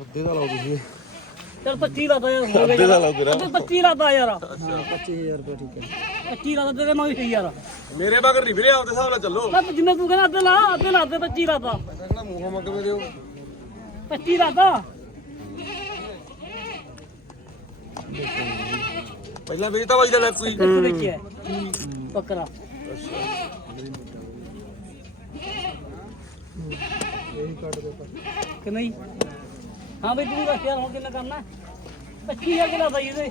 ਮੁੱਦੇ ਦਾ ਲਾਓ ਤੁਸੀਂ। ਚਲ 25 ਲਾਤਾ ਯਾਰ ਹੋ ਅੱਧੇ ਦਾ ਲਾਓ ਤੇਰਾ 25 ਲਾਤਾ ਯਾਰ। 25000 ਰੁਪਏ ਠੀਕ ਹੈ। 25 ਲਾਤਾ ਤੇਰੇ ਮੰਗ ਸਹੀ ਯਾਰ। ਮੇਰੇ ਮਗਰ ਨਹੀਂ ਵੀਰੇ ਆਪਦੇ ਹਿਸਾਬ ਨਾਲ ਚੱਲੋ। ਮੈਂ ਜਿੰਨਾ ਤੂੰ ਕਹਿੰਦਾ ਅੱਧੇ ਲਾ ਅੱਧੇ ਲਾ ਦੇ 25 ਲਾਤਾ ਕਹਿੰਦਾ ਮੂੰਹੋਂ ਮੰਗ ਮੇਰੇ 25 ਲਾਤਾ ਪਹਿਲਾਂ ਵੇਚਤਾ ਬਾਈ ਦਾ ਲੈ ਕੋਈ। ਕਿੱਥੇ ਵੇਚਿਆ ਬੱਕਰਾ। ਇਹੀ ਕੱਟ ਦੇ ਕਿ ਨਹੀਂ? ਹਾਂ ਬਈ ਤੂੰ ਦੱਸ ਯਾਰ ਹੁਣ ਕਿੰਨਾ ਕਰਨਾ? 25000 ਕਿਲਾ ਬਾਈ ਇਹਦੇ।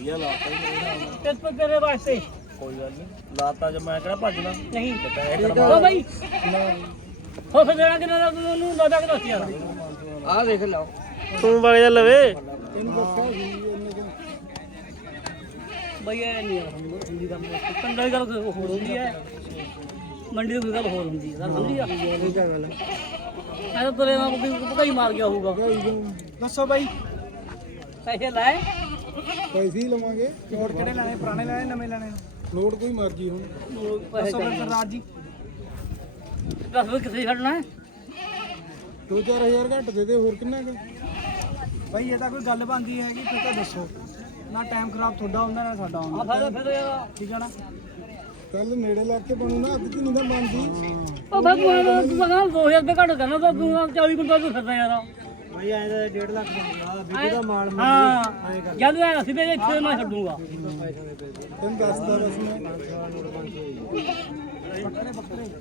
ਇਹ ਲਾਤਾ ਹੀ ਤੇ ਤੇ ਤੇਰੇ ਵਾਸਤੇ। ਕੋਈ ਗੱਲ ਨਹੀਂ ਲਾਤਾ ਜੇ ਮੈਂ ਕਿਹੜਾ ਭੱਜਣਾ ਨਹੀਂ। ਪੈਸੇ ਹੋ ਬਾਈ। ਹੋ ਫਿਰ ਦੇਣਾ ਕਿੰਨਾ ਦਾ? ਤੂੰ ਉਹਨੂੰ ਦਾਦਾ ਕਿ ਦੱਸ ਯਾਰ। ਆਹ ਦੇਖ ਲਓ ਤੂੰ ਵਗ ਜਾ ਲਵੇ। ਬਈ ਇਹ ਨਹੀਂ ਯਾਰ ਹੁੰਦੀ ਗੱਲ ਪਿੰਡਾਂ ਦੀ ਗੱਲ ਹੋਰ ਹੁੰਦੀ ਹੈ। ਮੰਡੀ ਦੀ ਕੋਈ ਗੱਲ ਹੋਰ ਹੁੰਦੀ ਹੈ। ਗੱਲ ਸਮਝੀ ਆ। ਇਹ ਕੀ ਗੱਲ ਹੈ। ਮੈਂ ਤਾਂ ਤੇਰੇ ਨਾਲ ਕੋਈ ਭਗਾਈ ਮਾਰ ਗਿਆ ਹੋਊਗਾ ਦੱਸੋ ਬਾਈ। ਪੈਸੇ ਲੈ। ਪੈਸੇ ਹੀ ਲਵਾਂਗੇ। ਨੋਟ ਕਿਹੜੇ ਲੈਣੇ? ਪੁਰਾਣੇ ਲੈਣੇ ਨਵੇਂ ਲੈਣੇ? ਨੋਟ ਕੋਈ ਮਰਜ਼ੀ ਹੁਣ। ਪੈਸੇ ਸਰਦਾਰ ਜੀ। ਦੱਸ ਵੀ ਕਿੱਥੇ ਛੱਡਣਾ ਹੈ? 2-4000 ਘੱਟ ਦੇ ਦੇ ਹੋਰ ਕਿੰਨਾ ਕੁ? ਬਾਈ ਇਹ ਤਾਂ ਕੋਈ ਗੱਲ ਬੰਦੀ ਹੈਗੀ ਫਿਰ ਤਾਂ ਦੱਸੋ। ਨਾ ਟਾਈਮ ਖਰਾਬ ਤੁਹਾਡਾ ਹੁੰਦਾ ਨਾ ਸਾਡਾ ਆ ਹੁੰਦਾ ਫਾਇਦਾ ਫਿਰ ਠੀਕ ਹੈ ਨਾ? ਕੱਲ ਨੇੜੇ ਲੱਗ ਕੇ ਬਣੂ ਨਾ ਅੱਧ ਨਹੀਂ ਤਾਂ ਬਣਦੀ ਉਹ ਫਿਰ ਤੂੰ ਕਹਿੰਦਾ 2000 ਰੁਪਏ ਘੱਟ ਕਰਨਾ ਤੂੰ 24 ਕੁੰਟਲ ਤੂੰ ਫਿਰਦਾ ਯਾਰ। ਬਾਈ ਐਂ ਤਾਂ 1.5 ਲੱਖ ਬਣਦਾ ਬੀਬੀ ਦਾ ਮਾਲ ਹਾਂ ਜਦ ਮੈਂ ਅਸੀਂ ਤੇ ਇੱਥੇ ਮੈਂ ਛੱਡੂਗਾ। ਤੈਨੂੰ ਦੱਸਦਾ ਬਸ ਮੈਂ।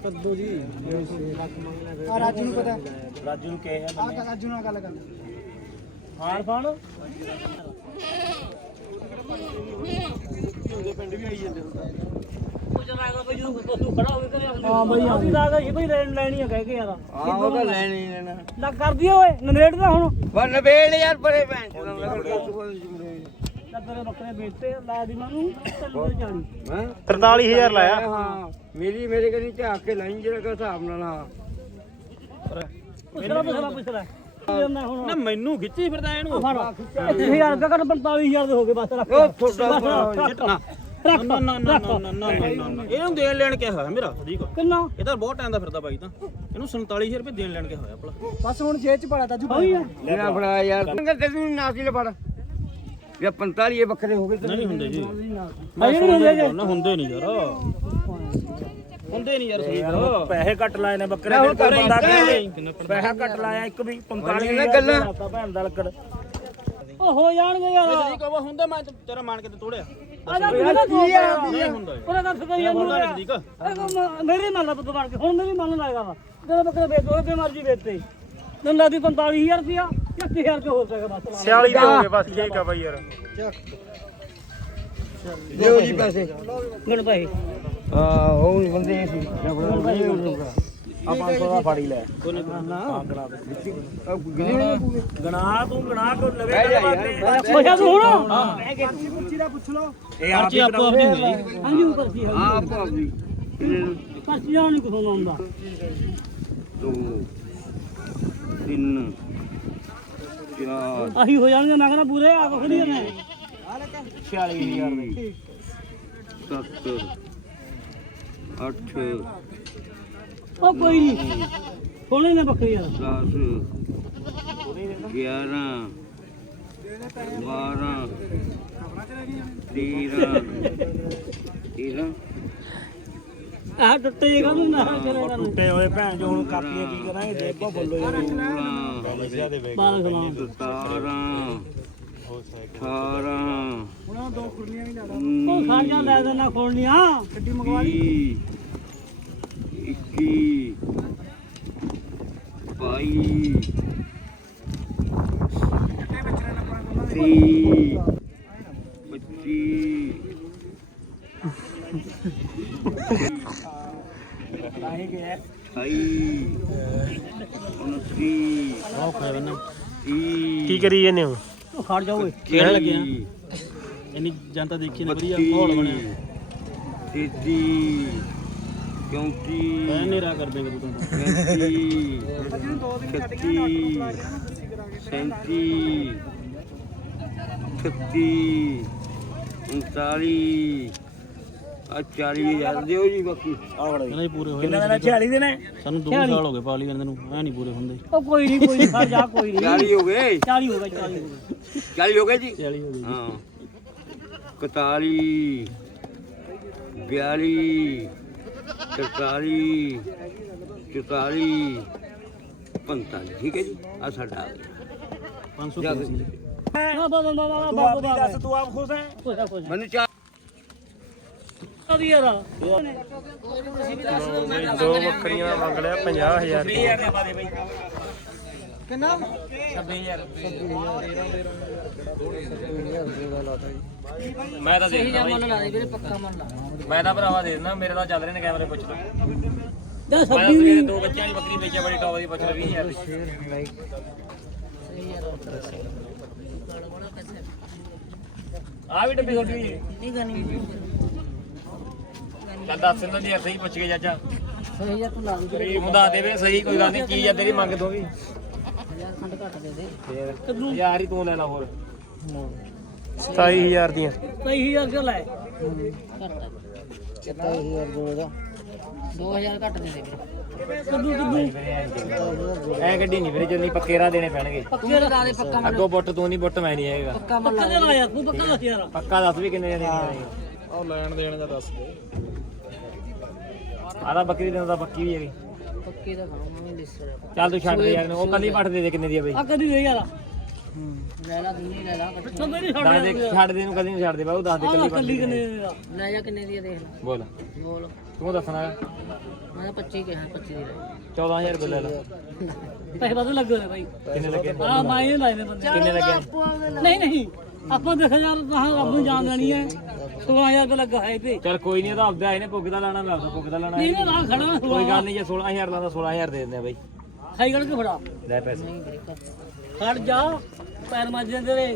ਕੱਦੋ ਜੀ ਆ ਰਾਜੂ ਨੂੰ ਪਤਾ। ਰਾਜੂ ਨੂੰ ਕਿਹਾ ਆ ਰਾਜੂ ਨਾਲ ਗੱਲ ਕਰ। ਹਾਰ ਫਾਨ ਉਹ ਜਨਾਗਾ ਬਈ ਜਦੋਂ ਕਰੇ ਹਾਂ ਬਈ ਹਾਂ ਲਾਗਾ ਇਹ ਬਈ ਲੈਣ ਲੈਣੀ ਆ ਕਹਿ ਕੇ ਯਾਰ। ਹਾਂ ਉਹ ਤਾਂ ਲੈਣੀ ਲੈਣਾ ਲੱਗ ਕਰਦੀ ਓਏ ਨਵੇੜ ਦਾ ਹੁਣ। ਵਾ ਨਵੇੜ ਯਾਰ ਪਰੇ ਭੈਣ ਚੋਦ ਲੱਗ ਤੇਰੇ ਬੱਕਰੇ ਵੇਚਤੇ ਲਾ ਦੀ ਮੈਨੂੰ 40 ਹਾਂ? 43000 ਲਾਇਆ। ਹਾਂ ਮੇਰੀ ਮੇਰੇ ਕਨੀ ਝਾਕ ਕੇ ਲਾਈਂ ਜਿਹੜਾ ਕੋ ਹਿਸਾਬ ਨਾਲ ਹਾਂ ਪੁੱਛਣਾ ਪੁੱਛਣਾ ਪੁੱਛਣਾ ਨਾ ਮੈਨੂੰ ਖਿੱਚੀ ਫਿਰਦਾ ਇਹਨੂੰ। ਫੜ। 1000 ਰੁਪਏ ਘੱਟ 45000 ਦੇ ਹੋ ਗਏ ਬਸ ਰੱਖ। ਉਹ ਤੁਹਾਡਾ ਨਾ ਨਾ ਨਾ ਨਾ ਨਾ ਨਾ ਨਾ ਇਹਨੂੰ ਦੇਣ ਲੈਣ ਕਿਹਾ ਹੋਇਆ ਮੇਰਾ ਸਦੀਕ ਕਿੰਨਾ? ਇਹ ਤਾਂ ਬਹੁਤ ਟਾਈਮ ਦਾ ਫਿਰਦਾ ਬਾਈ ਤਾਂ। ਇਹਨੂੰ 47000 ਰੁਪਏ ਦੇਣ ਲੈਣ ਕਿਹਾ ਹੋਇਆ ਭਲਾ। ਬਸ ਹੁਣ ਜੇਬ ਚ ਪੜਾ ਤਾਜੂ ਆ। ਲੈਣਾ ਫੜਾ ਯਾਰ। ਤੈਨੂੰ ਨਾਸੀ ਲੈ ਫੜ ਇਹ 45 ਇਹ ਵੱਖਰੇ ਹੋ ਗਏ ਨਹੀਂ ਹੁੰਦੇ ਜੀ। ਅਜੇ ਨਹੀਂ ਹੁੰਦੇ ਜੇ ਨਾ ਹੁੰਦੇ ਨਹੀਂ ਯਾਰ। ਹੁੰਦੇ ਨਹੀਂ ਯਾਰ ਸਦੀਕ ਪੈਸੇ ਘੱਟ ਲਾਏ ਨੇ ਬੱਕਰੇ। ਦੇ ਬੰਦਾ ਪੈਸਾ ਘੱਟ ਲਾਇਆ ਇੱਕ ਵੀ 45 ਗੱਲਾਂ ਭੈਣ ਦਾ ਲੱਕੜ। ਉਹ ਹੋ ਜਾਣਗੇ ਯਾਰ। ਸਦੀਕ ਉਹ ਹੁੰਦਾ ਮੈਂ ਤੇਰਾ ਮਾਨ ਕੇ ਤੋੜਿਆ। ਤੂੰ ਨਾ ਕੀ ਆ ਨਹੀਂ ਹੁੰਦਾ ਉਹਦਾ ਦੱਸ ਕਰੀ ਹੁੰਦਾ ਨਹੀਂ ਜਾਂਦੇ ਸਦੀਕ ਮੇਰੀ ਮੰਨ ਲਾ ਤੂੰ ਬਣ ਕੇ। ਹੁਣ ਮੇਰੀ ਮੰਨ ਲਾਏਗਾ ਵਾ। ਜਦੋਂ ਬੱਕਰੇ ਵੇਚ ਦੋ ਤੇ ਮਰਜ਼ੀ ਵੇਚਤੇ ਤੈਨੂੰ ਲੱਗਦੀ 45000 ਰੁਪਿਆ 1000 ਰੁਪਏ ਹੋ ਸਕਦਾ ਬਸ। 46 ਦੇ ਹੋ ਗਏ ਬਸ ਠੀਕ ਆ ਬਾਈ ਯਾਰ। ਦਿਓ ਜੀ ਪੈਸੇ। ਉਹ ਬੰਦੇ ਸੀ। ਆ 500 ਦਾ ਫਾੜੀ ਲੈ। ਗਣਾ ਤੂੰ ਗਣਾ ਕੋ ਲਵੇ ਪੁੱਛਿਆ ਤੂੰ ਹੁਣ ਪੁੱਛੀ ਦਾ ਪੁੱਛ ਲਓ। ਇਹ ਆਪ ਆਪੋ ਆਪਣੀ ਹੁੰਦੀ ਹਾਂਜੀ ਉਹ ਪਰਚੀ ਹੈ। ਆਪ ਆਪੀ ਪਰਚੀ ਆ ਨਹੀਂ ਕੁਛ ਹੁੰਦਾ ਦੋ ਤਿੰਨ ਚਾਰ। ਆਹੀ ਹੋ ਜਾਣਗੇ ਮੈਂ ਕਹਿੰਦਾ ਪੂਰੇ ਆ ਕੁਛ ਨਹੀਂ ਨੇ 46000 ਦੇ। ਸੱਤ ਅੱਠ ਉਹ ਕੋਈ ਨਹੀਂ ਸੋਹਣੇ ਨੇ ਬੱਕਰੀ ਯਾਰ ਦਸ ਗਿਆਰਾਂ ਬਾਰਾਂ ਤੇਰਾਂ। ਤੇਰਾਂ? ਆਹ ਟੁੱਟੇ ਨਾ ਹੋਏ ਭੈਣ ਜੋ ਹੁਣ ਕਾਪੀਆਂ ਕੀ ਕਰਾਂਗੇ? ਦੇਖੋ ਬੋਲੋ ਯਾਰ ਸੋਲਾਂ ਬਾਲ ਸਮਾਨ। ਸਤਾਰਾਂ ਅਠਾਰਾਂ ਉਹਨਾਂ ਦੋ ਕੁੜੀਆਂ ਵੀ ਲਾ ਉਹ ਸਾਰੀਆਂ ਲੈ ਦੇਣਾ ਖੋਲਣੀਆਂ ਗੱਡੀ ਮੰਗਵਾ ਲਈ ਇੱਕੀ ਬਾਈ। ਤੀਹ। ਪੱਚੀ। ਅਠਾਈ। ਉਨੱਤੀ। ਤੀਹ। ਕੀ ਕਰੀ ਜਾਂਦੇ ਹੋ? ਉਹ ਖੜ ਜਾ ਓਏ। ਖੇਡ ਲੱਗੇ ਆ। ਇੰਨੀ ਜਨਤਾ ਦੇਖੀ ਨਾ ਵਧੀਆ ਮਾਹੌਲ ਬਣਿਆ। ਤੇਤੀ। ਚੌਂਤੀ ਐ ਨੇਰਾ ਕਰ ਦੇਂਗੇ ਤੂੰ ਤਾਂ। ਪੈਂਤੀ ਛੱਤੀ ਸੈਂਤੀ ਛੱਤੀ ਉਨਤਾਲੀ ਆ 40000 ਦਿਓ ਜੀ ਬਾਕੀ। ਨਹੀਂ ਪੂਰੇ ਹੋਏ ਕਿੰਨਾ ਦਾ 46 ਦੇ ਨੇ? ਸਾਨੂੰ 2 ਸਾਲ ਹੋ ਗਏ ਪਾਲੀ ਕਰਦੇ ਨੂੰ ਐ ਨਹੀਂ ਪੂਰੇ ਹੁੰਦੇ। ਉਹ ਕੋਈ ਨਹੀਂ ਕੋਈ ਨਹੀਂ ਖੜ ਜਾ ਕੋਈ ਨਹੀਂ। 40 ਹੋ ਗਏ? 40 ਹੋ ਗਿਆ 40 ਹੋ ਗਿਆ 40 ਹੋ ਗਏ ਜੀ? 40 ਹੋ ਗਏ ਹਾਂ। 41 42 43 44 45 ਠੀਕ ਹੈ ਜੀ? ਆ ਸਾਡਾ 500 ਜਾ ਕਰੇ ਸੀ ਨਾ ਬਾ ਬਾ ਬਾ ਤੂੰ ਬਾ ਆਪਣੀ ਦੱਸ ਤੂੰ ਆਪ ਖੁਸ਼ ਹੈ? ਕੋਈ ਨਾ ਕੋਈ ਨਾ ਮੈਨੂੰ ਚਾਹ ਕਦੀ ਯਾਰ। ਦੋ ਬੱਕਰੀਆਂ ਦਾ ਮੰਗ ਲਿਆ 50000 20000 ਦੇ ਪਾ ਦੇ ਬਈ। ਕਿੰਨਾ 26000 ਮੈਂ ਤਾਂ ਦੇਖਦਾ ਬਈ ਲਾ ਦੇ ਵੀਰੇ ਪੱਕਾ ਮੰਨ ਲਾ। ਮੈਂ ਤਾਂ ਭਰਾਵਾ ਦੇ ਦਿੰਦਾ ਮੇਰੇ ਤਾਂ ਚੱਲ ਰਹੇ ਨੇ ਕੈਮਰੇ ਪੁੱਛ ਲਓ। ਸੱਬੀ ਵੀ ਦੋ ਬੱਚਿਆਂ ਦੀ ਬੱਕਰੀ ਵੇਚਿਆ ਬੜੀ ਟੌਪ ਦੀ ਪੁੱਛ ਲਓ 20000 ਦੀ। ਆ ਵੀ ਡੱਬੀ ਛੋਟੀ ਨਹੀਂ ਗਾਨੀ ਚੱਲ ਦੱਸ ਇਹਨਾਂ ਦੀ ਯਾਰ ਸਹੀ ਪੁੱਛ ਕੇ ਚਾਚਾ ਸਹੀ ਜਾ ਤੂੰ ਲਾ ਦੇ। ਦੇ ਸਹੀ ਕੋਈ ਗੱਲ ਨਹੀਂ ਚੀਜ਼ ਆ ਤੇਰੀ ਮੰਗ ਤੋਂ ਵੀ। ਯਾਰ ਖੰਡ ਘੱਟ ਦੇ ਦੇ। ਫੇਰ ਯਾਰ ਹੀ ਤੂੰ ਲੈ ਲਾ ਹੋਰ। 27000 ਦੀਆਂ। ਸਹੀ ਯਾਰ ਕਿਉਂ ਲੈ ਘੱਟ 2000 ਘੱਟ ਦੇ ਦੇ ਕਦੋਂ ਕਦੋਂ ਐ ਗੱਡੀ ਨਹੀਂ ਵੀਰੇ ਜੰਨੀ ਪੱਕੇ ਰਾਹ ਦੇਣੇ ਪੈਣਗੇ। ਪੱਕੇ ਲਗਾ ਦੇ ਪੱਕਾ ਅੱਗੋਂ ਬੁੱਟ ਤੂੰ ਨਹੀਂ ਬੁੱਟ ਮੈਂ ਨਹੀਂ ਆਏਗਾ ਪੱਕਾ ਮੰਨ ਲਾ ਪੱਕਾ ਯਾਰ ਤੂੰ ਪੱਕਾ ਦੱਸ ਯਾਰ। ਪੱਕਾ ਦੱਸ ਵੀ ਕਿੰਨੇ ਜਣੇ ਉਹ ਲੈਣ ਦੇਣ ਦਾ ਦੱਸ ਦੇ। ਆਦਾ ਬੱਕਰੀ ਦੇਣ ਦਾ ਪੱਕੀ ਵੀ ਹੈਗੀ। ਪੱਕੇ ਦਾ ਚੱਲ ਤੂੰ ਛੱਡ ਦੇ ਯਾਰ ਉਹ ਕੱਲੀ ਪੱਟ ਦੇ ਦੇ ਕਿੰਨੇ ਦੀ ਆ ਬਈ? ਆ ਕਦੀ ਦੇ ਯਾਰ। ਲੈ ਲਾ ਦੂਨੀ ਲੈ ਲਾ ਕੱਠਾ ਮੇਰੇ ਛੱਡ ਦੱਸ ਦੇ ਛੱਡ ਦੇ ਨੂੰ ਕਦੀ ਨਹੀਂ ਛੱਡ ਦੇ ਬਾਬੂ ਦੱਸ ਦੇ ਆ ਕੱਲੀ ਪੱਟ ਕੱਲੀ ਕਿੰਨੇ ਦਾ ਲੈ ਜਾ ਕਿੰਨੇ ਦੀ ਦੇਖ ਲੈ। ਬੋਲ। ਬੋਲ। ਤੂੰ ਦੱਸਣਾ ਮੈਂ 25 ਕਿਹਾ 25 ਦੀ ਲੈ। 14000 ਰੁਪਏ ਲੈ ਲੈ। ਪੈਸੇ ਵੱਧ ਲੱਗੇ ਨੇ ਭਾਈ ਕਿੰਨੇ ਲੱਗੇ? ਆ ਮਾਇਨੇ ਲਾਏ ਨੇ ਬੰਦੇ। ਕਿੰਨੇ ਲੱਗੇ? ਨਹੀਂ ਨਹੀਂ। ਆਪਾਂ ਦੇਖ ਯਾਰ ਕਹਾਂ ਰੱਬ ਨੂੰ ਜਾਣ ਲੈਣੀ ਹੈ। 16000 ਰੁਪਏ ਲੱਗਾ ਹੈ ਤੇ ਚੱਲ ਕੋਈ ਨਹੀਂ ਇਹਦਾ ਆਪਦਾ ਆਏ ਨੇ ਭੁੱਗ ਦਾ ਲਾਣਾ ਮੈਂ ਆਪਦਾ ਭੁੱਗ ਦਾ ਲਾਣਾ। ਇਹਨੇ ਨਾਲ ਖੜਾ ਕੋਈ ਗੱਲ ਨਹੀਂ ਜੇ 16000 ਲਾਉਂਦਾ 16000 ਦੇ ਦਿੰਦੇ ਆ ਬਈ। ਖਾਈ ਗੜ ਕੇ ਫੜਾ। ਲੈ ਪੈਸੇ। ਖੜ ਜਾ ਪੈਰ ਮੱਜ ਜਾਂਦੇ ਨੇ।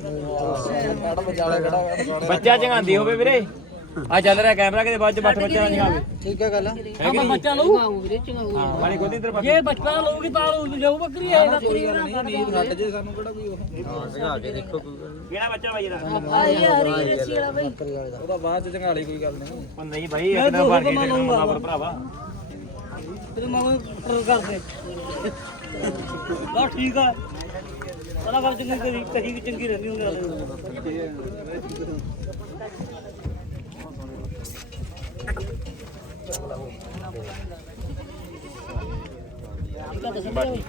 ਬੱਚਾ ਚੰਗਾਂਦੀ ਹੋਵੇ ਵੀਰੇ। ਆ ਚੱਲ ਰਿਹਾ ਕੈਮਰਾ ਕਿਤੇ ਬਾਅਦ ਚ ਬੱਟ ਬੱਚਾ ਨਾ ਠੀਕ ਹੈ ਗੱਲ ਆਪਾਂ ਬੱਚਾ ਲਊ। ਵੀਰੇ ਚੰਗਾ ਹਾਂ ਵਾਲੀ ਕੋਈ ਇਧਰ ਜੇ ਬੱਚਾ ਲਊਗੀ ਤਾਂ ਲਊ ਜਾਊ ਬੱਕਰੀ ਹੈ ਬੱਕਰੀ ਛੱਡ ਜੇ ਸਾਨੂੰ ਕਿਹੜਾ ਕੋਈ ਉਹ। ਕਿਹੜਾ ਬੱਚਾ ਬਾਈ ਇਹਦਾ। ਆ ਯਾਰ ਇਹ ਰੇਸੀ ਵਾਲਾ ਬਈ। ਉਹਦਾ ਬਾਅਦ ਚ ਚੰਗਾਲੀ ਕੋਈ ਗੱਲ ਨਹੀਂ। ਉਹ ਨਹੀਂ ਬਾਈ ਇੱਕ ਦਿਨ ਬਣ ਕੇ ਤੇਰੇ ਨਾਲ ਭਰਾਵਾ। ਤੇਰੇ ਮਾਮਾ ਟਰ ਕਰਦੇ ਬਾ ਠੀਕ ਆ। ਪਤਾ ਕਰ ਚੰਗੀ ਕਰੀ ਕਹੀ ਕਿ ਚੰਗੀ ਰਹਿੰਦੀ ਹੁੰਦੀ ਆ।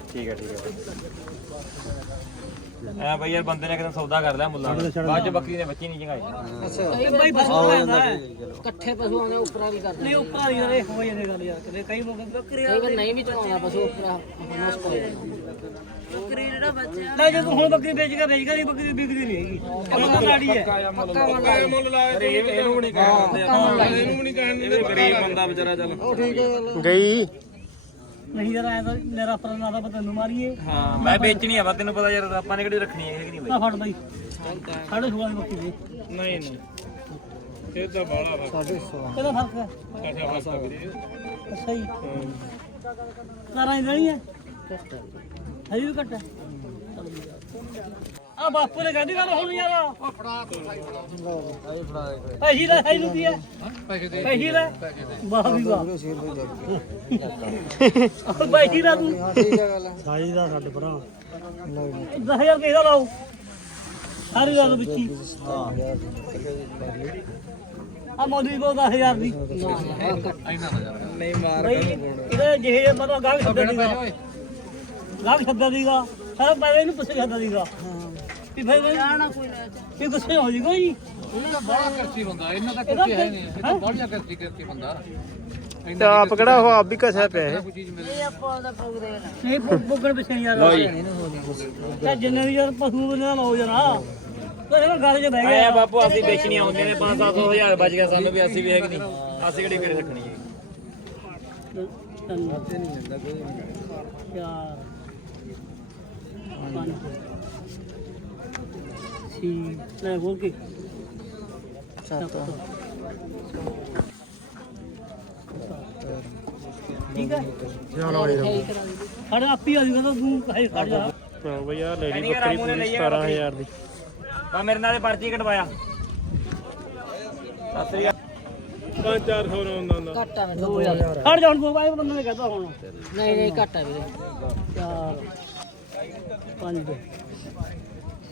ਠੀਕ ਹੈ ਠੀਕ ਹੈ ਐ ਬਈ ਯਾਰ ਬੰਦੇ ਨੇ ਕਿਤੇ ਸੌਦਾ ਕਰ ਲਿਆ ਮੁੱਲਾਂ। ਬਾਅਦ ਚ ਬੱਕਰੀ ਨੇ ਬੱਚੀ ਨਹੀਂ ਚੰਗਾਈ। ਬਾਈ ਫਸ ਜਾਂਦਾ ਇਕੱਠੇ ਪਸ਼ੂ ਆਉਂਦੇ ਉੱਪਰਾਂ ਵੀ ਕਰਦੇ ਨਹੀਂ ਉੱਪਰ ਯਾਰ ਇਹ ਹੋ ਜਾਂਦੇ ਗੱਲ ਯਾਰ ਕਦੇ ਕਈ ਮੌਕੇ ਬੱਕਰੀ ਕਈ ਨਹੀਂ ਵੀ ਚਲਾਉਂਦਾ ਪਸ਼ੂ ਉੱਪਰ ਕੋਲ ਬੱਕਰੀ ਜਿਹੜਾ ਬੱਚਾ ਲੈ ਜੇ ਤੂੰ ਹੁਣ ਬੱਕਰੀ ਵੇਚ ਕੇ ਵੇਚ ਕੇ ਬੱਕਰੀ ਵਿਕਦੀ ਨਹੀਂ ਹੈਗੀ। ਪੱਕਾ ਲਾੜੀ ਹੈ। ਪੱਕਾ ਮੁੱਲ ਲਾਇਆ ਤੇ ਇਹਨੂੰ ਵੀ ਨਹੀਂ ਕਹਿੰਦੇ ਇਹਨੂੰ ਵੀ ਨਹੀਂ ਕਹਿੰਦੇ ਗਰੀਬ ਬੰਦਾ ਵਿਚਾਰਾ ਚੱਲ। ਗਈ। ਨਹੀਂ ਯਾਰ ਐ ਤਾਂ ਮੇਰਾ ਪਰਨਾ ਦਾ ਤੈਨੂੰ ਮਾਰੀਏ। ਹਾਂ ਮੈਂ ਵੇਚਣੀ ਆ ਬਾ ਤੈਨੂੰ ਪਤਾ ਯਾਰ ਆਪਾਂ ਨੇ ਕਿਹੜੀ ਰੱਖਣੀ ਹੈ ਕਿ ਨਹੀਂ ਨਾ ਫੜ ਬਾਈ। ਸਾਢੇ ਸੋਲਾਂ ਦੀ ਬੱਕਰੀ ਦੇ। ਨਹੀਂ ਨਹੀਂ। ਇਹ ਤਾਂ ਬਾਲਾ ਵਾ। ਕਿਹਦਾ ਫ਼ਰਕ ਹੈ? ਅੱਛਾ ਬਸ ਵੀਰੇ। ਅੱਛਾ ਜੀ। ਕਾਰਾਂ ਹੀ ਲੈਣੀ ਹੈ? ਹਜੀ ਵੀ ਘੱਟ ਹੈ। ਆ ਬਾਪੂ ਨੇ ਕਹਿੰਦੀ ਗੱਲ ਹੁਣ ਯਾਰ ਪੈਸੇ ਲੈ ਸਾਈ ਨੂੰ ਕੀ ਹੈ। ਪੈਸੇ ਲੈ ਵਾਹ ਵੀ ਵਾਹ। ਪੈਸੇ ਲੈ ਤੂੰ। ਸਾਈ ਦਾ ਸਾਡੇ ਭਰਾ। 10000 ਕਿਹਦਾ ਲਾਓ? ਸਾਰੀ ਗੱਲ ਵਿੱਚ। ਹੀ। ਆ ਮੋਦੀ ਬੋ 10000 ਦੀ। ਨਹੀਂ ਮਾਰ ਬਈ ਜਿਹੇ ਮਤਲਬ ਗਾਹ ਛੱਡ ਦੀਗਾ ਗਾਹ ਛੱਡ ਦੀਗਾ ਸਾਰਾ ਪੈਸੇ ਇਹਨੂੰ ਪੁੱਛੇ ਛੱਡ ਦੀਗਾ ਵੀ ਫਿਰ ਜਾਣਾ ਕੋਈ ਨਾ ਵੀ ਗੁੱਸੇ ਹੋ ਜੀ। ਕੋਈ ਇਹਦਾ ਬੜਾ ਕਰਸੀ ਬੰਦਾ ਇਹਨਾਂ ਦਾ ਕਿੱਥੇ ਹੈ ਨਹੀਂ ਇਹ ਤਾਂ ਬੜੀਆਂ ਕਰਸੀ ਕਰਸੀ ਬੰਦਾ। ਤੇ ਆਪ ਕਿਹੜਾ ਉਹ ਆਪ ਵੀ ਕਸਿਆ ਪਿਆ ਹੈ ਕੋਈ ਚੀਜ਼ ਮਿਲੇ? ਇਹ ਬੁੱਗਣ ਪਿੱਛੇ ਨਹੀਂ ਯਾਰ ਤੇ ਜਿੰਨੇ ਵੀ ਯਾਰ ਪਸ਼ੂ ਬਣਾ ਲਾਓ ਜਰਾ ਤੇ ਇਹਨਾਂ ਗੱਲ 'ਚ ਬਹਿ ਆਇਆ ਗਿਆ ਬਾਪੂ ਅਸੀਂ ਵੇਚਣੀਆਂ ਹੁੰਦੀਆਂ ਨੇ 5-7 ਹਜ਼ਾਰ ਬਚ ਗਿਆ ਸਾਨੂੰ ਵੀ ਅਸੀਂ ਵੀ ਹੈ ਕਿ ਨਹੀਂ। ਅਸੀਂ ਕਿਹੜੀ ਘਰੇ ਰੱਖਣੀ ਹੈ? ਤਿੰਨ ਛੇ ਲੈ ਬੋਲ ਕੇ? ਸੱਤ। ਠੀਕ ਹੈ ਸਾਡੇ ਆਪੀ ਆ ਜੂਗਾ ਤਾਂ ਤੂੰ ਕਹੇ ਖੜ ਜਾ। ਹਾਂ ਬਈ ਆ ਲੈ ਕਹਿੰਦੀ ਰਾਮੂ ਨੇ ਲਈ ਆ ਬੱਕਰੀ। 17000 ਦੀ। ਬਾ ਮੇਰੇ ਨਾਲ ਇਹ ਪਰਚੀ ਕਟਵਾਇਆ। ਸਤਿ ਸ੍ਰੀ ਅਕਾਲ। 5-400 ਨੂੰ ਹੁੰਦਾ। ਘੱਟ ਆ ਮੇਰੇ 2000 ਖੜ ਜਾ ਹੁਣ ਦੋ ਬਾਈ ਬੰਦੇ ਨੇ ਕਹਤਾ ਹੁਣ। ਨਹੀਂ ਨਹੀਂ ਘੱਟ ਵੀਰੇ। 4 5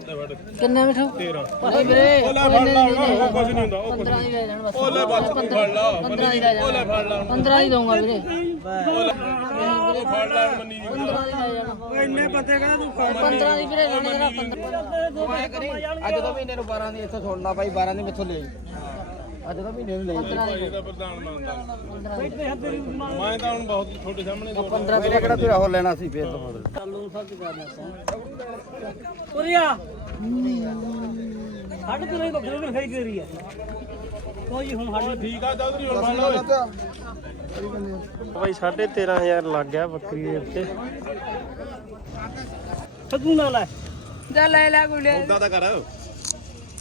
ਕਿੰਨੇ ਮਿਠੋ? 13 ਨਹੀਂ ਵੀਰੇ ਉਹ ਲੈ ਫੜ ਲਾ ਉਹ ਕੁਝ ਨਹੀਂ ਹੁੰਦਾ ਉਹ 15 ਹੀ ਲੈ ਜਾਣ ਬਸ। ਉਹ ਲੈ ਬਸ ਫੜ ਲਾ 15 ਹੀ ਲੈ ਜਾਣ। ਉਹ ਲੈ ਫੜ ਲਾ। 15 ਹੀ ਦਊਂਗਾ ਵੀਰੇ। ਉਹ ਫੜ ਲਾ ਮੰਨੀ 15 ਹੀ ਲੈ ਜਾਣਾ। ਇੰਨੇ ਬੰਦੇ ਕਹਿੰਦਾ ਤੂੰ ਫੜ 15 ਦੀ ਵੀਰੇ ਲੈਣੇ ਜਰਾ 15 ਅੱਜ ਤੋਂ ਮਹੀਨੇ ਨੂੰ 12 ਦੀ ਇੱਥੋਂ ਛੋੜਨਾ ਬਾਈ 12 ਦੀ ਮੈਥੋਂ ਲੈ ਅੱਜ ਤੋਂ ਮਹੀਨੇ ਨੂੰ ਲੈ 15 ਦੀ ਇਹਦਾ ਪ੍ਰਧਾਨ ਮੰਨਦਾ ਮੈਂ ਤਾਂ ਹੁਣ ਬਹੁਤ ਛੋਟੇ ਸਾਹਮਣੇ ਤੋਂ 15 ਮੇਰੇ ਕਿਹੜਾ ਤੂੰ ਹੋਰ ਲੈਣਾ ਸੀ ਫੇਰ ਤੋਂ ਕੱਲੂ ਸੱਚ ਕਰਨਾ ਉਰੀਆ। ਸਾਡੇ ਤੇ ਨਹੀਂ ਬੱਕਰੇ ਨੂੰ ਖਾਈ ਕਰੀ ਆ ਕੋਈ ਹੁਣ ਸਾਡੇ ਠੀਕ ਆ ਚੌਧਰੀ ਹੁਣ ਫੜ ਲਾ ਬਾਈ 13500 ਲੱਗ ਗਿਆ ਬੱਕਰੀ ਦੇ ਉੱਤੇ। ਨਾਲ ਲੈ। ਜਾ ਲੈ ਲੈ ਗੁਲੇ। ਉਦਾਂ ਤਾਂ ਕਰ।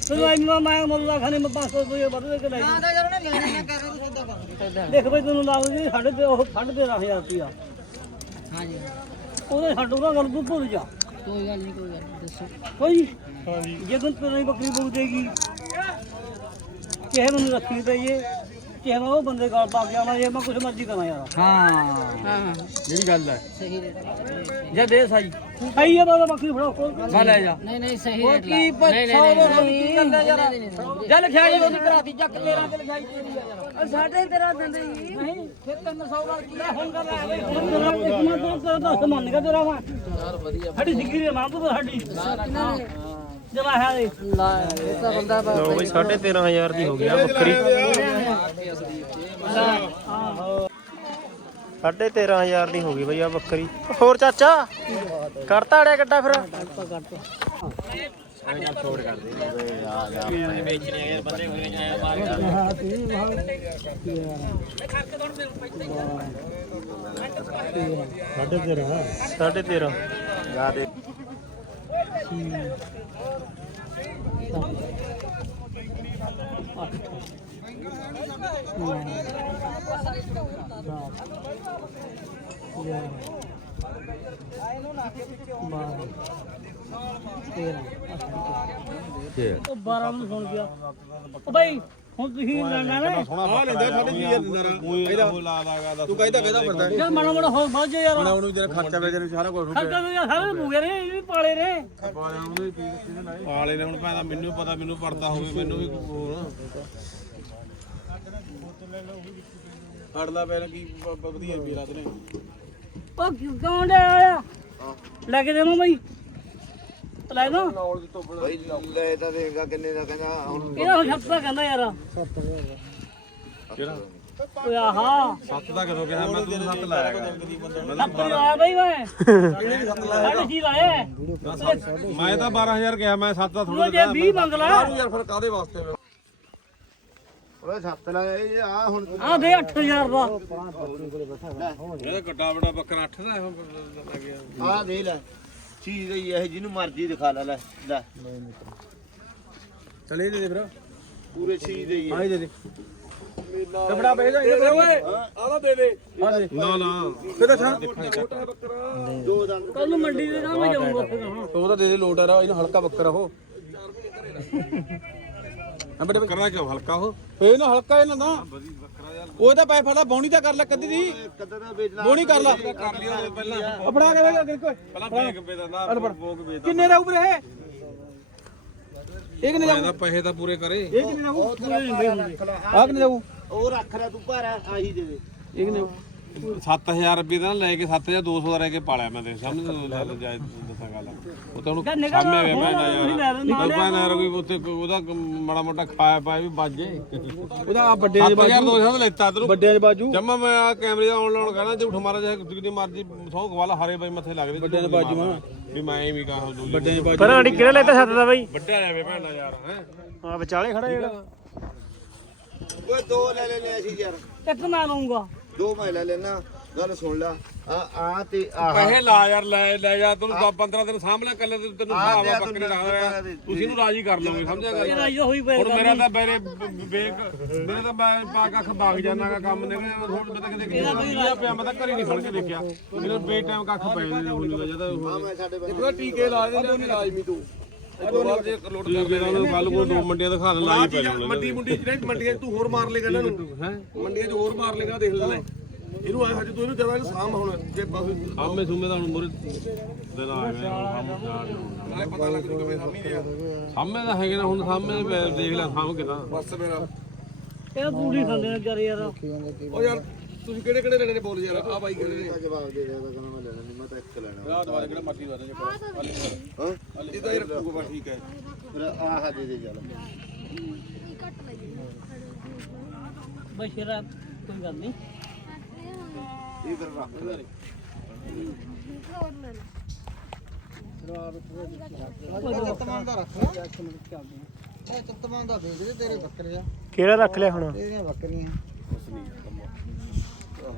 ਤੂੰ ਆਈ ਮੈਂ ਮੈਂ ਮੁੱਲਾ ਖਾਨੇ ਮੈਂ 500 ਰੁਪਏ ਵੱਧ ਦੇ ਕੇ ਲੈ ਤਾਂ ਜਰਨੇ ਲੈਣੇ ਨਾ ਕਰ ਸੌਦਾ ਕਰ ਦੇਖ ਬਈ ਤੈਨੂੰ ਲਾਉਂ ਜੀ ਸਾਡੇ ਤੇ ਉਹ 13500 ਰੁਪਿਆ ਹਾਂਜੀ। ਉਹਦੇ ਸਾਡੂ ਨਾਲ ਗੱਲ ਤੂੰ ਭੁੱਲ ਜਾ। ਕੋਈ ਗੱਲ ਨਹੀਂ ਕੋਈ ਗੱਲ ਦੱਸੋ। ਕੋਈ? ਹਾਂਜੀ। ਜੇ ਤੂੰ ਤੇਰੀ ਬੱਕਰੀ ਬੁੱਕ ਦੇਗੀ ਕਿਸੇ ਨੂੰ ਰੱਖਣੀ ਪਈਏ ਕਿਸੇ ਨੂੰ ਉਹ ਬੰਦੇ ਗਾਲ ਪਾ ਕੇ ਆਉਣਾ ਜੇ ਮੈਂ ਕੁਝ ਮਰਜ਼ੀ ਕਰਾਂ ਯਾਰ। ਹਾਂ। ਹਾਂ ਜਿਹੜੀ ਗੱਲ ਹੈ। ਸਹੀ ਰੇਟ ਜੇ ਦੇ ਸਾਈ। ਸਹੀ ਹੈ ਬਾਬਾ ਬੱਕਰੀ ਫੜੋ ਕੋਲ ਮੈਂ ਲੈ ਜਾ। ਨਹੀਂ ਨਹੀਂ ਸਹੀ ਲਾ। ਕੀ ਨਹੀਂ ਕੰਦਾ ਯਾਰ? ਨਹੀਂ ਜੇ ਲਿਖਾਈ ਉਹਦੀ ਕਰਾਤੀ ਚੱਕ 13 ਤੇ ਲਿਖਾਈ ਤੇਰੀ ਆ ਯਾਰ। ਸਾਡੇ ਤੇਰਾ ਦਿੰਦੇ ਹੀ ਨਹੀਂ। ਫਿਰ 300 ਵਾਰ ਕੀ ਹੁਣ ਕਰ ਲੈ ਬਈ ਹੁਣ ਤੇਰਾ ਇੱਕ ਮੈਂ ਤੇਰਾ ਤੇਰਾ ਦੱਸ ਮੰਨ ਕੇ ਤੇਰਾ ਮੈਂ ਯਾਰ ਵਧੀਆ। ਸਾਡੀ ਸਿੱਕੀ ਦੇ ਨਾਮ ਤੋਂ ਸਾਡੀ। ਜਲਾ ਹੈ ਦੇ ਲਾ ਇਹ ਤਾਂ ਬੰਦਾ ਬਾਈ 13500 ਦੀ ਹੋ ਗਈ ਆ ਬੱਕਰੀ। 13500 ਦੀ ਹੋ ਗਈ ਬਈ ਆ ਬੱਕਰੀ। ਹੋਰ ਚਾਚਾ ਕਰਤਾ ਅੜਿਆ ਗੱਡਾ ਫਿਰ? ਸਾਢੇ 13 ਉਹ 12 ਨੂੰ ਸੁਣ ਗਿਆ ਉਹ ਭਾਈ ਹੁਣ ਤੁਸੀਂ ਲੈਣਾ ਨਾ ਆ ਲੈਂਦਾ ਸਾਡੇ ਜੀ ਯਾਰ ਇਹਦਾ ਤੂੰ ਕਹਿੰਦਾ ਕਹਿੰਦਾ ਫਿਰਦਾ ਯਾਰ ਮਾੜਾ ਮਾੜਾ ਹੋਰ ਵੱਧ ਜਾ ਯਾਰ ਉਹਨੂੰ ਜਿਹੜਾ ਖਰਚਾ ਵੇਚਣ ਨੂੰ ਸਾਰਾ ਕੁਝ ਖਰਚਾ ਤਾਂ ਯਾਰ ਸਾਰੇ ਭੂਗੇ ਨੇ ਇਹ ਵੀ ਪਾਲੇ ਨੇ ਪਾਲੇ ਨੇ ਹੁਣ ਭਾਂਦਾ ਮੈਨੂੰ ਪਤਾ ਮੈਨੂੰ ਪੜਦਾ ਹੋਵੇ ਮੈਨੂੰ ਵੀ ਹੋਰ ਫੜਦਾ ਪਹਿਲਾਂ ਕੀ ਵ- ਵ- ਵਧੀਆ ਵੀ ਰਾਤ ਨੇ। ਉਹ ਕਿਉਂ ਲੈ ਆਇਆ? ਲੈ ਕੇ ਦੇਵਾਂ ਬਈ। ਲੈ ਦੋ ਬਈ ਲੈ ਤਾਂ ਦੇਗਾ ਕਿੰਨੇ ਦਾ ਕਹਿੰਦਾ ਹੁਣ ਇਹਦਾ ਹੁਣ ਛੱਤ ਦਾ ਕਹਿੰਦਾ ਯਾਰ? ਕਿਹੜਾ? ਓਏ ਆਹਾ। ਸੱਤ ਦਾ ਕਦੋਂ ਕਿਹਾ? ਮੈਂ ਤੈਨੂੰ ਸੱਤ ਲਾਇਆ ਛੱਤ ਹੀ ਲਾਇਆ ਬਈ ਮੈਂ ਜੀ ਲਾਇਆ ਮੈਂ ਤਾਂ 12000 ਕਿਹਾ ਮੈਂ ਸੱਤ ਦਾ ਤੂੰ ਜੇ 20 ਮੰਗ ਲਾ। ਯਾਰ ਫਿਰ ਕਾਦੇ ਵਾਸਤੇ ਓਏ ਸੱਤ ਲਾਇਆ ਇਹ ਆ ਹੁਣ ਆ ਦੇ 8000 ਦਾ। ਇਹਦਾ ਗੱਡਾ ਬੜਾ ਬੱਕਰਾ 8 ਦਾ ਲੱਗ ਗਿਆ। ਆ ਦੇ ਲੈ ਚੀਜ਼ ਹੀ ਇਹ ਜਿਹਨੂੰ ਮਰਜ਼ੀ ਦਿਖਾ ਲੈ ਲੈ ਲੈ। ਚਲੇ ਦੇ ਦੇ ਫਿਰ। ਪੂਰੇ ਚੀਜ਼ ਹੀ ਆਈ ਦੇ ਦੇ। ਕਪੜਾ ਭੇਜਦਾ ਇਹ ਓਏ ਆਲਾ ਦੇ ਦੇ। ਨਾ। ਨਾ ਕਿਹਦਾ ਛਾ ਦੋ ਦੰਦ। ਕੱਲ ਨੂੰ ਮੰਡੀ ਦੇ ਨਾ ਮੈਂ ਜਾਊਂਗਾ ਉਹ ਤਾਂ ਦੇ ਦੇ ਲੋਟ ਆ ਇਹਨੂੰ ਹਲਕਾ ਬੱਕਰਾ ਉਹ। ਆ ਬੇਟੇ ਕਰਨਾ ਕਿਉਂ ਹਲਕਾ ਉਹ? ਇਹ ਨਾ ਹਲਕਾ ਇਹਨਾਂ ਦਾ। ਉਹ ਤਾਂ ਪੈ ਫੜਾ ਬੌਣੀ ਤਾਂ ਕਰ ਲੈ ਕਦੀ ਦੀ। ਕਦੋਂ ਦਾ ਵੇਚਣਾ ਬੌਣੀ ਕਰ ਲੈ। ਕਰ ਲਿਓ ਪਹਿਲਾਂ। ਆਪਣਾ ਕੇ ਵੇਖ ਕੋਈ ਪਹਿਲਾਂ ਬੇਕ ਵੇਚਦਾ ਬੋਕ ਵੇਚਦਾ ਕਿੰਨੇ ਦਾ ਉਪਰ ਇਹ? ਕਿੰਨੇ ਦਾ ਪੈਸੇ ਤਾਂ ਪੂਰੇ ਕਰੇ। ਇਹ ਕਿੰਨੇ ਦਾ ਉਹ ਕਿੰਨੇ ਦਾ ਉਹ ਰੱਖ ਲੈ ਤੂੰ ਭਾਰਾ ਆਹੀ ਦੇ ਦੇ। ਇਹ ਕਿੰਨੇ ਦਾ 7000 ਰੁਪਏ ਦਾ ਲੈ ਕੇ 7200 ਦਾ ਰਹਿ ਕੇ ਪਾਲਿਆ ਮੈਂ ਤੇ ਸਮਝ ਲੈ ਲੈ ਜਾਇ ਦੱਸਾਂ ਗੱਲ। ਉਹ ਤਾਂ ਉਹਨੂੰ ਸਾਹਮਣੇ ਵੇ ਮੈਂ ਤੁਸੀਂ ਲੈ ਯਾਰ ਲਓ ਕੋਈ ਭਾਣਾ ਯਾਰ ਕੋਈ ਉੱਥੇ ਉਹਦਾ ਮਾੜਾ ਮੋਟਾ ਖਾਇਆ ਪਾਇਆ ਵੀ ਵੱਜ ਜੇ ਉਹਦਾ ਆ ਵੱਡੇ ਦੇ 7200 ਦਾ ਲੈਤਾ ਤੈਨੂੰ। ਵੱਡੇ ਦੇ ਬਾਜੂ। ਜਮਾ ਮੈਂ ਆ ਕੈਮਰੇ ਦਾ ਆਨ ਲਾਉਣ ਕਹਿਣਾ ਝੂਠ ਮਾਰਾ ਜੇ ਜਿੰਨੀ ਮਰਜ਼ੀ ਸੌ ਖਵਾਲਾ ਹਰੇ ਬਾਈ ਮੱਥੇ ਲੱਗਦੇ ਵੱਡੇ ਦੇ ਬਾਜੂ ਵੀ ਮੈਂ ਐਵੇਂ ਕਹਾਂ ਦੂਜੇ ਵੱਡੇ ਦੇ ਪਰ ਆਂਟੀ ਕਿਹੜਾ ਲੈਤਾ ਸੱਤ ਦਾ ਬਾਈ? ਵੱਡਿਆ ਜਾਵੇ ਭੈਣ ਦਾ ਯਾਰ ਹੈ। ਆ ਵਿਚਾਲੇ ਖੜਾ ਜਿਹੜਾ। ਓਏ ਦੋ ਲੈ ਲੈਨੇ ਅਸੀਂ ਯਾਰ। ਇੱਕ ਮੈਂ ਲਊਂਗਾ। ਦੋ ਮੈਂ ਲੈ ਲੈਣਾ ਗੱਲ ਸੁਣ ਲੈ। ਆ ਆ ਤੇ ਆਹ ਪੈਸੇ ਲਾ ਯਾਰ ਲੈ ਲੈ ਜਾ ਤੈਨੂੰ 15 ਦਿਨ ਲੈ ਕੱਲੇ ਤੈਨੂੰ ਤੈਨੂੰ ਭਾਵਾ ਤੇ ਬੱਕਰੇ ਤੈਨੂੰ ਰੱਖ ਰਿਹਾ ਦੇ- ਤੁਸੀਂ ਇਹਨੂੰ ਰਾਜੀ ਕਰ ਲਓਗੇ ਸਮਝਿਆ ਗੱਲ? ਰਾਜੀ ਹੋਈ ਪਏ ਹੁਣ ਮੇਰਾ ਤਾਂ ਮੇਰੇ ਬੇਕ ਮੇਰੇ ਤਾਂ ਮੈਂ ਪਾ ਕੱਖ ਬਾਗ ਜਾਣਾਗਾ ਕੰਮ ਨਿਕਲੇ ਹੁਣ ਮੈਂ ਤਾਂ ਕਿਤੇ ਕਿਤੇ ਪਿਆ ਮੈਂ ਤਾਂ ਘਰੇ ਨਹੀਂ ਫੜ ਕੇ ਦੇਖਿਆ। ਮੇਰੇ ਬੇ ਟਾਈਮ ਕੱਖ ਪਏ ਨੇ ਹੁਣ ਨਹੀਂ ਜਦੋਂ ਮੈਂ ਸਾਡੇ ਟੀਕੇ ਲਾ ਦੇ ਨਹੀਂ ਲਾਜ਼ਮੀ ਤੂੰ। ਗੱਲ ਕੋ ਦੋ ਮੰਡੀਆਂ ਦਿਖਾ ਦੇ ਲਾਈ ਪੈ ਮੰਡੀ ਮੁੰਡੀ ਜਿਹੜੇ ਮੰਡੀਆਂ 'ਚ ਤੂੰ ਹੋਰ ਮਾਰ ਲੇਗਾ ਇਹਨਾਂ ਨੂੰ। ਹੈ? ਮੰਡੀਆਂ 'ਚ ਹੋਰ ਮਾਰ ਲੇਗਾ ਦੇਖ ਲੈ। ਇਹਨੂੰ ਆਏ ਹਜੇ ਤੂੰ ਇਹਨੂੰ ਜ਼ਿਆਦਾ ਸਾਮ ਹੁਣ ਜੇ ਸਾਹਮਣੇ ਸੁਮੇ ਦਾ ਹੁਣ ਮੁਰੇ ਦਿਨ ਆ ਗਏ ਨਾਲੇ ਪਤਾ ਲੱਗ ਜੂ ਕਿਵੇਂ ਸਾਹਮਣੇ ਦੇ ਸਾਹਮਣੇ ਦਾ ਹੈਗੇ ਨਾ ਹੁਣ ਪੈ- ਦੇਖ ਲੈ ਸਾਹਮ ਕਿਦਾਂ। ਬਸ ਮੇਰਾ। ਇਹ ਪੂਰੀ ਖਾਂਦੇ ਨੇ ਵਿਚਾਰੇ ਯਾਰ। ਉਹ ਯਾਰ ਤੁਸੀਂ ਕਿਹੜੇ ਕਿਹੜੇ ਲੈਣੇ ਨੇ ਬੋਲ ਯਾਰ? ਆ ਬਾਈ ਕਿਹੜੇ ਨੇ? ਜਵਾਬ ਦੇ ਦੇ ਤਾਂ ਕਹਿੰਦਾ ਮੈਂ ਲੈਣਾ ਨਹੀਂ ਮੈਂ ਤਾਂ ਇੱਕ ਲੈਣਾ। ਆ ਦੁਬਾਰਾ ਕਿਹੜਾ ਮਰਜ਼ੀ ਦਵਾ ਦੇ ਹਾਂ? ਇਹ ਤਾਂ ਹੀ ਰੱਖੂਗਾ ਬਸ ਠੀਕ ਹੈ। ਫਿਰ ਆਹ ਦੇ ਦੇ ਚੱਲ। ਬਸ਼ੀਰਾ ਕੋਈ ਗੱਲ ਨਹੀਂ। ਇਹ ਫਿਰ ਰੱਖ ਲੈ। ਕਿਹੜਾ ਰੱਖ ਲਿਆ ਹੁਣ?